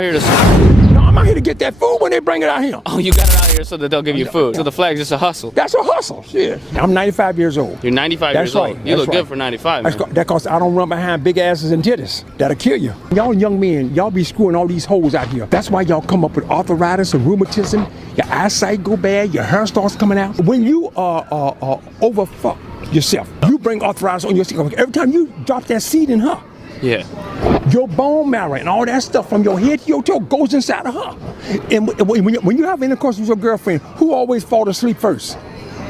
Here to... No, I'm out here to get that food when they bring it out here. Oh, you got it out here so that they'll give you food. So the flag's just a hustle. That's a hustle. Shit. I'm 95 years old. You're 95 That's years right. old. You look good for 95, man. That's because I don't run behind big asses and titties. That'll kill you. Y'all young men, y'all be screwing all these hoes out here. That's why y'all come up with arthritis and rheumatism. Your eyesight go bad. Your hair starts coming out. When you overfuck yourself, you bring arthritis on yourself. Every time you drop that seed in her, Yeah. your bone marrow and all that stuff from your head to your toe goes inside of her. And when you have intercourse with your girlfriend, who always fall asleep first?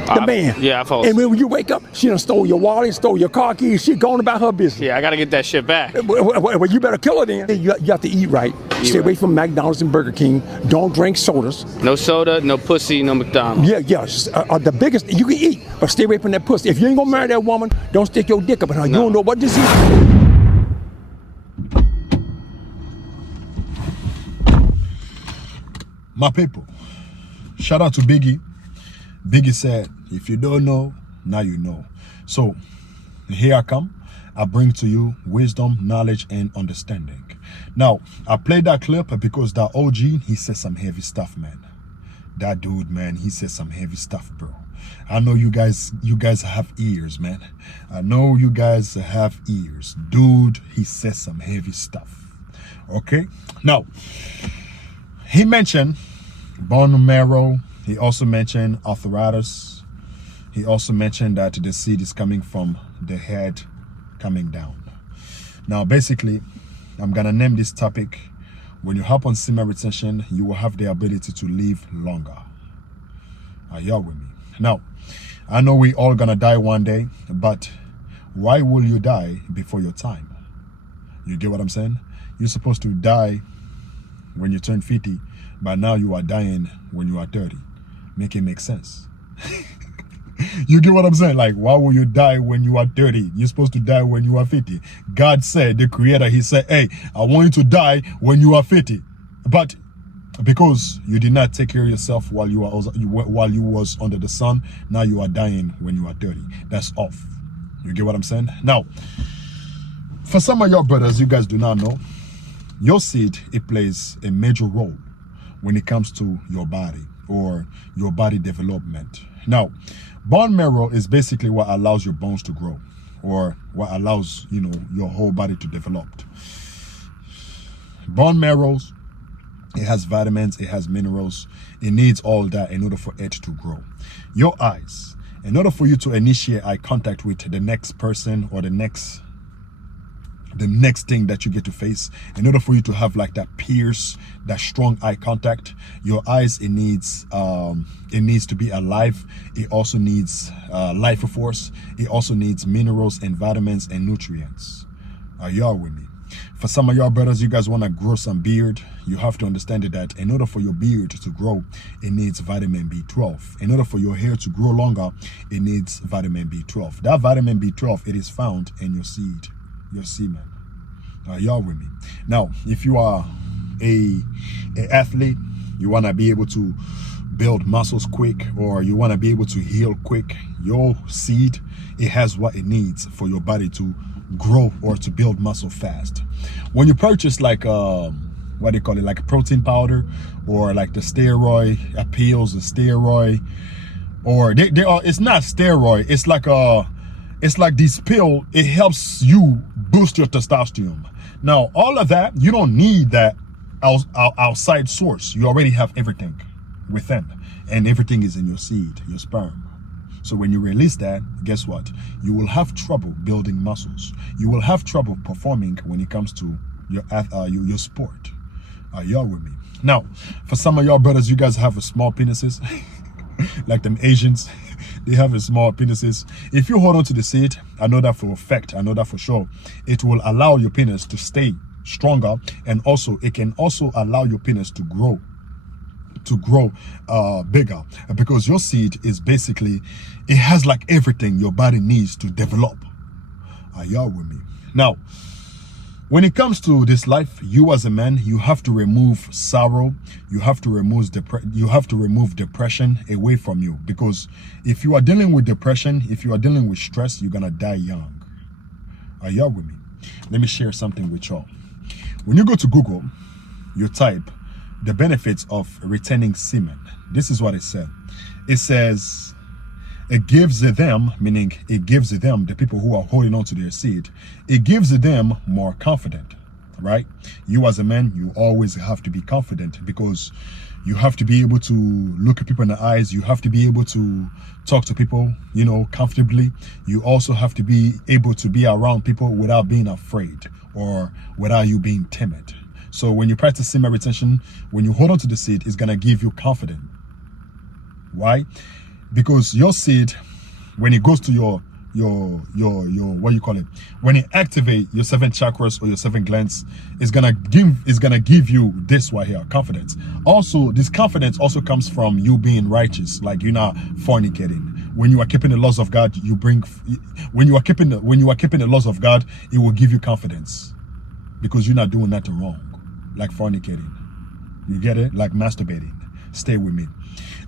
The man. Yeah, I fall And asleep. when you wake up, she done stole your wallet, stole your car keys, she gone about her business. Yeah, I gotta get that shit back. Well, you better kill her then. You have to eat right. Stay away from McDonald's and Burger King. Don't drink sodas. No soda, no pussy, no McDonald's. Yeah. The biggest, you can eat, but stay away from that pussy. If you ain't gonna marry that woman, don't stick your dick up in her. You don't know what this is. My people, shout out to Biggie. Biggie said, if you don't know, now you know. So here I come. I bring to you wisdom, knowledge, and understanding. Now, I played that clip because that OG, he said some heavy stuff, man. That dude, man, he said some heavy stuff, bro. I know you guys have ears, man. I know you guys have ears. Dude, he said some heavy stuff. Okay? Now, he mentioned bone marrow. He also mentioned arthritis. He also mentioned that the seed is coming from the head coming down. Now, basically, I'm going to name this topic. When you hop on semen retention, you will have the ability to live longer. Are y'all with me? Now, I know we all going to die one day, but why will you die before your time? You get what I'm saying? You're supposed to die when you turn 50, but now you are dying when you are 30. Make it make sense. You get what I'm saying? Like, why will you die when you are 30? You're supposed to die when you are 50. God said, the creator, he said, hey, I want you to die when you are 50. But because you did not take care of yourself while you was under the sun, now you are dying when you are 30. That's off. You get what I'm saying? Now, for some of your brothers, you guys do not know, your seed, it plays a major role when it comes to your body or your body development. Now, bone marrow is basically what allows your bones to grow, or what allows, your whole body to develop. Bone marrow, it has vitamins, it has minerals. It needs all that in order for it to grow. Your eyes, in order for you to initiate eye contact with the next person or the next thing that you get to face, in order for you to have like that pierce, that strong eye contact, your eyes, it needs to be alive. It also needs life force. It also needs minerals and vitamins and nutrients. Are y'all with me? For some of y'all brothers, you guys want to grow some beard, you have to understand that in order for your beard to grow, it needs vitamin B12. In order for your hair to grow longer, it needs vitamin B12. That vitamin B12, it is found in your seed, your semen. Are y'all with me? Now, if you are a athlete, you want to be able to build muscles quick, or you want to be able to heal quick, your seed, it has what it needs for your body to grow or to build muscle fast. When you purchase like what they call it, like protein powder, or like the steroid pills, the steroid, or they are, it's not steroid, it's like this pill, it helps you boost your testosterone. Now, all of that, you don't need that outside source. You already have everything within, and everything is in your seed, your sperm. So when you release that, guess what? You will have trouble building muscles. You will have trouble performing when it comes to your sport. Are y'all with me? Now, for some of y'all brothers, you guys have a small penises, like them Asians. They have a small penises. If you hold on to the seed, I know that for a fact, I know that for sure, it will allow your penis to stay stronger, and also it can also allow your penis to grow bigger, because your seed is basically, it has like everything your body needs to develop. Are y'all with me? Now, when it comes to this life, you as a man, you have to remove sorrow, you have to remove depression away from you, because if you are dealing with depression, if you are dealing with stress, you're gonna die young. Are y'all with me? Let me share something with y'all. When you go to Google, you type the benefits of retaining semen. This is what it said. It says, it gives them, meaning it gives them, the people who are holding on to their seed, it gives them more confidence, right? You as a man, you always have to be confident because you have to be able to look at people in the eyes. You have to be able to talk to people, you know, comfortably. You also have to be able to be around people without being afraid or without you being timid. So when you practice semen retention, when you hold on to the seed, it's going to give you confidence. Why? Because your seed, when it goes to your what you call it, when it activate your 7 chakras or your 7 glands, it's gonna give you this right here, confidence. Also, this confidence also comes from you being righteous, like you're not fornicating. When you are keeping the laws of God, when you are keeping the laws of God, it will give you confidence because you're not doing nothing wrong, like fornicating. You get it? Like masturbating. Stay with me.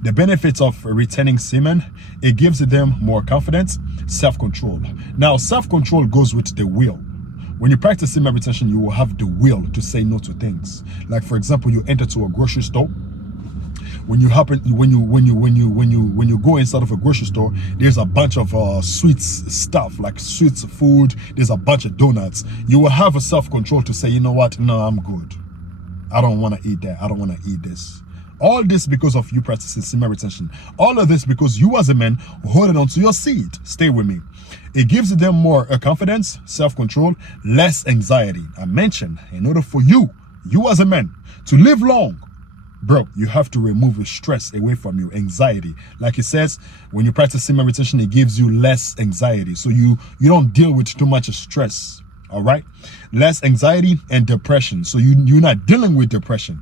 The benefits of retaining semen, it gives them more confidence, self-control. Now, self-control goes with the will. When you practice semen retention, you will have the will to say no to things. Like, for example, you enter to a grocery store. When you go inside of a grocery store, there's a bunch of sweets stuff, like sweets food. There's a bunch of donuts. You will have a self-control to say, you know what? No, I'm good. I don't want to eat that. I don't want to eat this. All this because of you practicing semen retention. All of this because you as a man holding on to your seed. Stay with me. It gives them more confidence, self-control, less anxiety. I mentioned, in order for you as a man, to live long, bro, you have to remove the stress away from you, anxiety. Like it says, when you practice semen retention, it gives you less anxiety. So you don't deal with too much stress, all right? Less anxiety and depression. So you're not dealing with depression.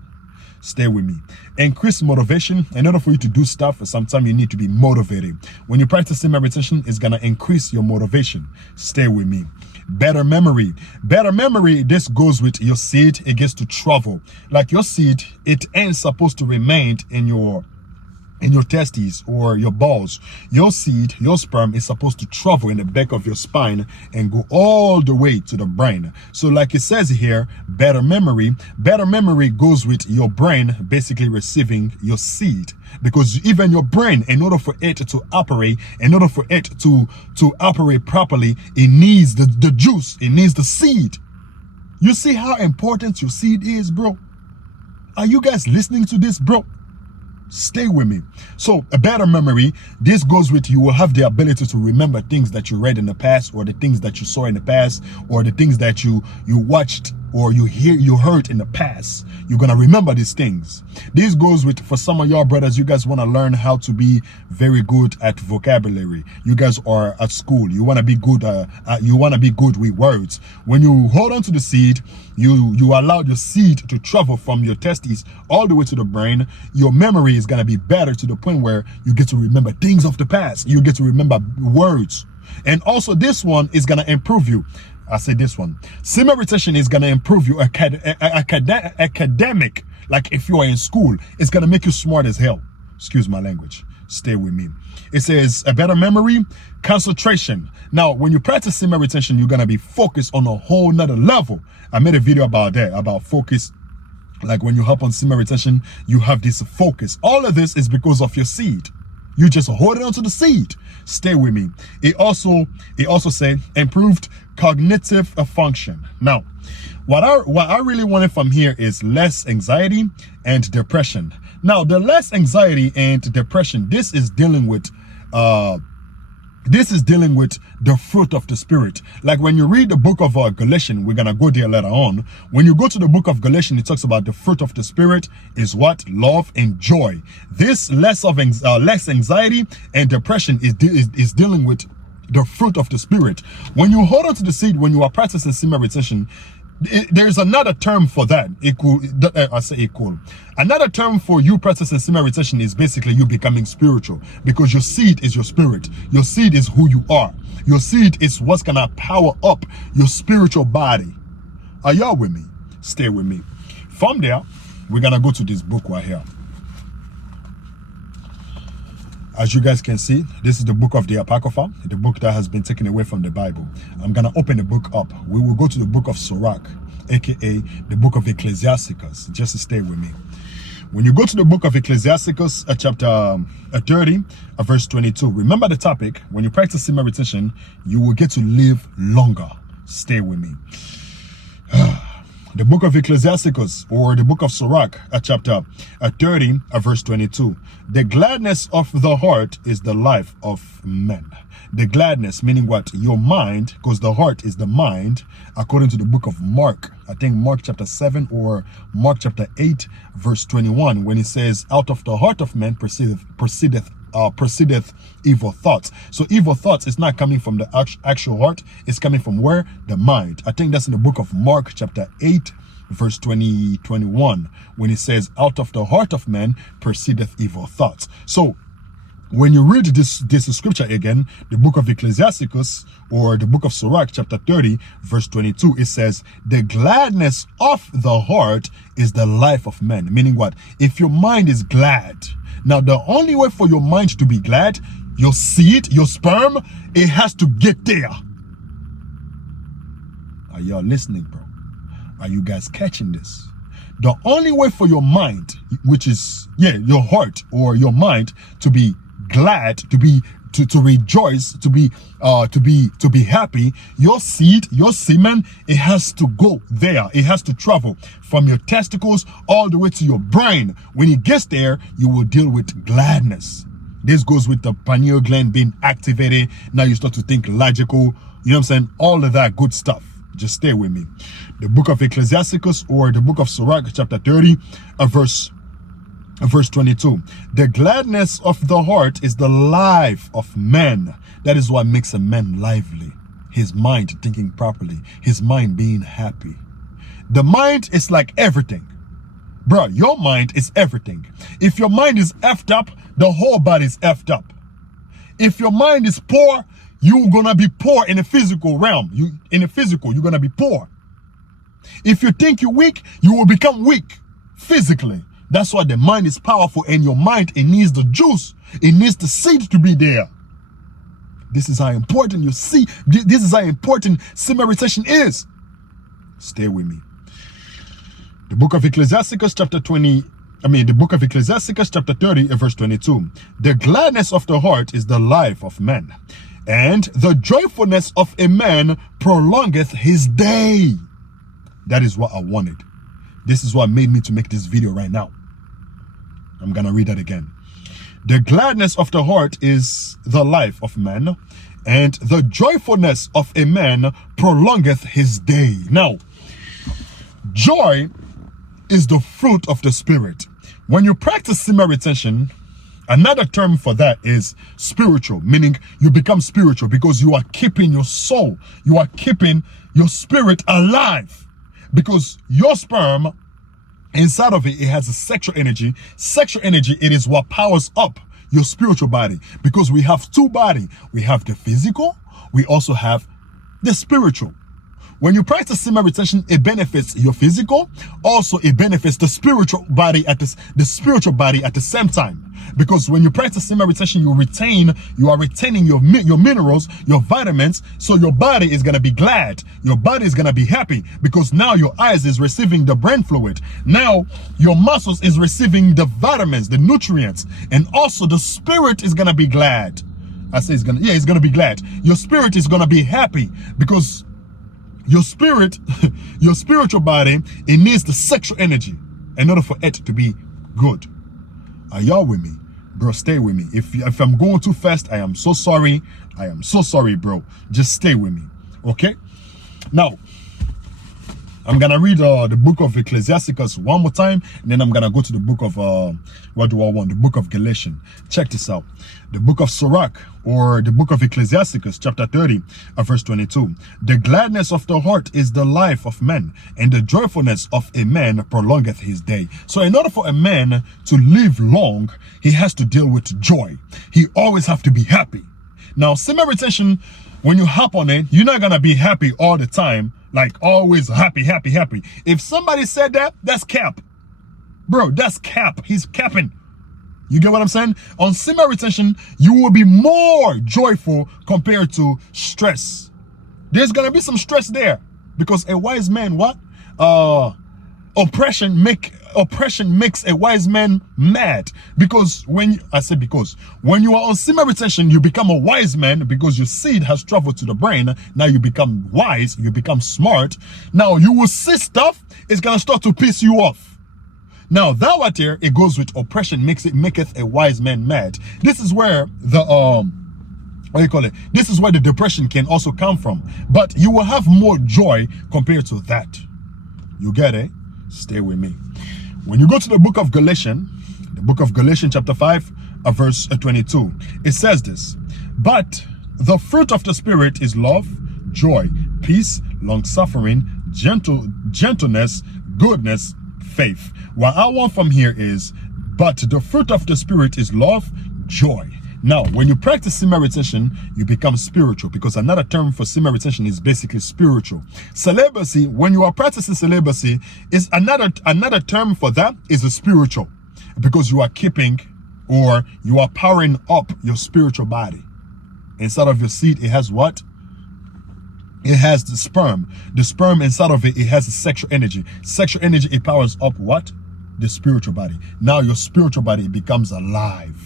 Stay with me. Increase motivation. In order for you to do stuff, sometimes you need to be motivated. When you practice semen retention, it's going to increase your motivation. Stay with me. Better memory. Better memory, this goes with your seed. It gets to travel. Like your seed, it ain't supposed to remain in your testes or your balls. Your seed, your sperm is supposed to travel in the back of your spine and go all the way to the brain. So like it says here, better memory goes with your brain basically receiving your seed. Because even your brain, in order for it to operate, in order for it to operate properly, it needs the juice, it needs the seed. You see how important your seed is, bro? Are you guys listening to this, bro? Stay with me. So a better memory, this goes with, you will have the ability to remember things that you read in the past, or the things that you saw in the past, or the things that you watched or you heard in the past. You're gonna remember these things. This goes with, for some of y'all brothers, you guys want to learn how to be very good at vocabulary. You guys are at school, you want to be good with words. When you hold on to the seed, you allow your seed to travel from your testes all the way to the brain. Your memory is gonna be better to the point where you get to remember things of the past. You get to remember words. And also this one is gonna improve you. I say this one. Semen retention is gonna improve your academic. Like if you are in school, it's gonna make you smart as hell. Excuse my language. Stay with me. It says a better memory, concentration. Now, when you practice semen retention, you're gonna be focused on a whole nother level. I made a video about that, about focus. Like when you hop on semen retention, you have this focus. All of this is because of your seed. You just hold it onto the seed. Stay with me. It also say improved cognitive function. Now, what I really wanted from here is less anxiety and depression. Now, the less anxiety and depression, this is dealing with the fruit of the spirit. Like when you read the book of Galatians, we're gonna go there later on. When you go to the book of Galatians, it talks about the fruit of the spirit is what? Love and joy. This less anxiety and depression is dealing with the fruit of the spirit. When you hold on to the seed, when you are practicing semen retention, there's another term for that. Another term for you practicing semen retention is basically you becoming spiritual, because your seed is your spirit. Your seed is who you are. Your seed is what's gonna power up your spiritual body. Are y'all with me? Stay with me. From there, we're gonna go to this book right here. As you guys can see, this is the book of the Apocrypha, the book that has been taken away from the Bible. I'm going to open the book up. We will go to the book of Sirach. aka the book of Ecclesiasticus. Just stay with me. When you go to the book of Ecclesiasticus, chapter 30, verse 22, remember the topic. When you practice semen retention, you will get to live longer. Stay with me. The book of Ecclesiasticus, or the book of Sirach, chapter 30, verse 22. The gladness of the heart is the life of men. The gladness, meaning what? Your mind, because the heart is the mind, according to the book of Mark. I think Mark chapter 7 or Mark chapter 8, verse 21, when it says, out of the heart of men proceedeth evil thoughts. So evil thoughts is not coming from the actual heart, it's coming from where? The mind. I think that's in the book of Mark chapter 8, verse 21, when it says, out of the heart of man proceedeth evil thoughts. So when you read this scripture again, the book of Ecclesiasticus or the book of Sirach chapter 30 verse 22, it says, the gladness of the heart is the life of men. Meaning what? If your mind is glad, now the only way for your mind to be glad, your seed, your sperm, it has to get there. Are y'all listening, bro? Are you guys catching this? The only way for your mind, which is, your heart or your mind to be glad, to rejoice, to be happy, your seed, your semen, it has to go there. It has to travel from your testicles all the way to your brain. When it gets there, you will deal with gladness. This goes with the pineal gland being activated. Now you start to think logical, you know what I'm saying? All of that good stuff. Just stay with me. The book of Ecclesiasticus or the book of Sirach chapter 30, verse 22. The gladness of the heart is the life of man. That is what makes a man lively. His mind thinking properly. His mind being happy. The mind is like everything. Bro, your mind is everything. If your mind is effed up, the whole body is effed up. If your mind is poor, you're gonna be poor in the physical realm. You're gonna be poor. If you think you're weak, you will become weak physically. That's why the mind is powerful, and your mind, it needs the juice. It needs the seed to be there. This is how important you see. This is how important semen retention is. Stay with me. The book of Ecclesiasticus chapter 30, verse 22. The gladness of the heart is the life of man, and the joyfulness of a man prolongeth his day. That is what I wanted. This is what made me to make this video right now. I'm gonna read that again. The gladness of the heart is the life of man, and the joyfulness of a man prolongeth his day. Now, joy is the fruit of the spirit. When you practice semen retention, another term for that is spiritual, meaning you become spiritual because you are keeping your soul, you are keeping your spirit alive, because your sperm, inside of it, it has a sexual energy. Sexual energy, it is what powers up your spiritual body, because we have two bodies. We have the physical, we also have the spiritual. When you practice semen retention, it benefits your physical, also it benefits the spiritual body at the same time. Because when you practice semen retention, you are retaining your minerals, your vitamins, so your body is gonna be glad, your body is gonna be happy, because now your eyes is receiving the brain fluid, now your muscles is receiving the vitamins, the nutrients, and also the spirit is gonna be glad. I say it's gonna be glad. Your spirit is gonna be happy, because your spirit, your spiritual body, it needs the sexual energy in order for it to be good. Are y'all with me? Bro, stay with me. If I'm going too fast, I am so sorry. I am so sorry, bro. Just stay with me, okay? Now, I'm gonna read the book of Ecclesiasticus one more time, and then I'm gonna go to the book of the book of Galatians. Check this out. The book of Sirach, or the book of Ecclesiasticus chapter 30, verse 22. The gladness of the heart is the life of man, and the joyfulness of a man prolongeth his day. So in order for a man to live long, he has to deal with joy. He always have to be happy. Now, semen retention, when you hop on it, you're not gonna be happy all the time, like always happy. If somebody said that, that's cap. Bro, that's cap. He's capping. You get what I'm saying? On semen retention, you will be more joyful compared to stress. There's gonna be some stress there, because a wise man, what? oppression makes a wise man mad. Because when you are on semen retention, you become a wise man because your seed has traveled to the brain. Now you become wise, you become smart. Now you will see stuff, it's gonna start to piss you off. Now that right there, it goes with oppression maketh a wise man mad. This is where the what do you call it? This is where the depression can also come from. But you will have more joy compared to that. You get it? Stay with me. When you go to the book of Galatians chapter 5, verse 22, it says this: but the fruit of the Spirit is love, joy, peace, long-suffering, gentleness, goodness, faith. What I want from here is, but the fruit of the Spirit is love, joy. Now, when you practice semen retention, you become spiritual, because another term for semen retention is basically spiritual. Celibacy, when you are practicing celibacy, is another term for that is a spiritual, because you are keeping, or you are powering up your spiritual body. Inside of your seed, it has what? It has the sperm. The sperm inside of it, it has the sexual energy. Sexual energy, it powers up what? The spiritual body. Now your spiritual body becomes alive.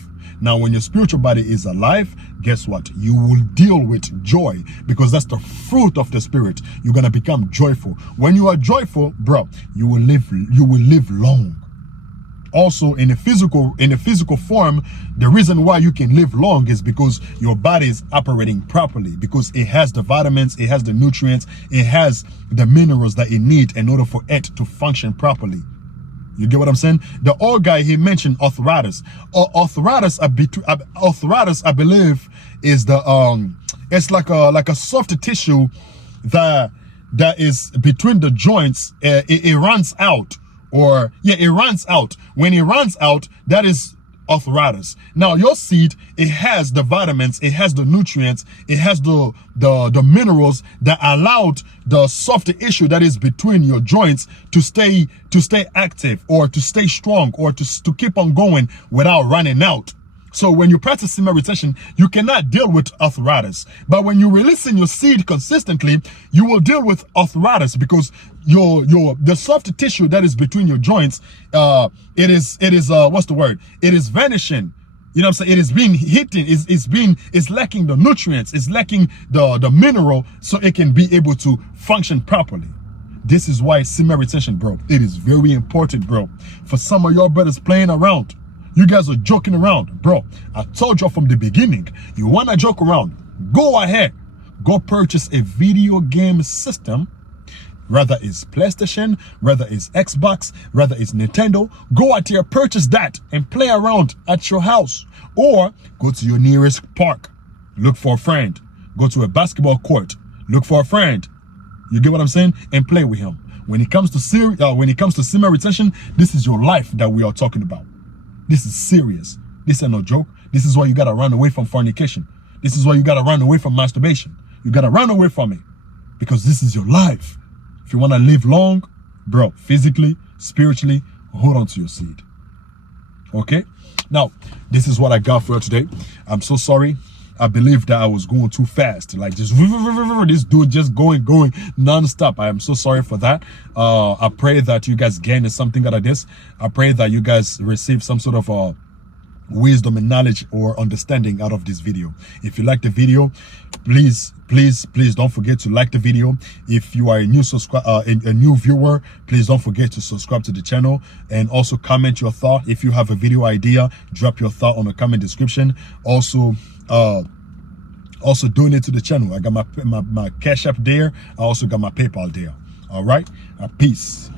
Now, when your spiritual body is alive, guess what? You will deal with joy, because that's the fruit of the Spirit. You're gonna become joyful. When you are joyful, bro, you will live long. Also, in a physical form, the reason why you can live long is because your body is operating properly, because it has the vitamins, it has the nutrients, it has the minerals that it needs in order for it to function properly. You get what I'm saying? The old guy, he mentioned arthritis. Arthritis, I believe, is the it's like a soft tissue that is between the joints. It runs out, or yeah, it runs out. When it runs out, that is arthritis. Now your seed, it has the vitamins, it has the nutrients, it has the minerals that allowed the soft tissue that is between your joints to stay active, or to stay strong, or to keep on going without running out. So when you practice semen retention, you cannot deal with arthritis. But when you releasing your seed consistently, you will deal with arthritis, because the soft tissue that is between your joints, it is what's the word? It is vanishing. You know what I'm saying? It is being hidden, it's lacking the nutrients, it's lacking the mineral, so it can be able to function properly. This is why semen retention, bro, it is very important, bro. For some of your brothers playing around, you guys are joking around, bro. I told you from the beginning, you wanna joke around, go ahead. Go purchase a video game system, whether it's PlayStation, whether it's Xbox, whether it's Nintendo. Go out there, purchase that, and play around at your house. Or go to your nearest park, look for a friend. Go to a basketball court, look for a friend. You get what I'm saying? And play with him. When it comes to semen retention, this is your life that we are talking about. This is serious. This ain't no joke. This is why you gotta run away from fornication. This is why you gotta run away from masturbation. You gotta run away from it, because this is your life. If you wanna live long, bro, physically, spiritually, hold on to your seed. Okay? Now, this is what I got for you today. I'm so sorry. I believe that I was going too fast, like just this dude just going non-stop. I am so sorry for that. I pray that you guys gain something out of this. I pray that you guys receive some sort of wisdom and knowledge or understanding out of this video. If you like the video, please don't forget to like the video. If you are a new viewer, please don't forget to subscribe to the channel, and also comment your thought. If you have a video idea, drop your thought on the comment description. Also donate to the channel. I got my Cash App there. I also got my PayPal there. All right, peace.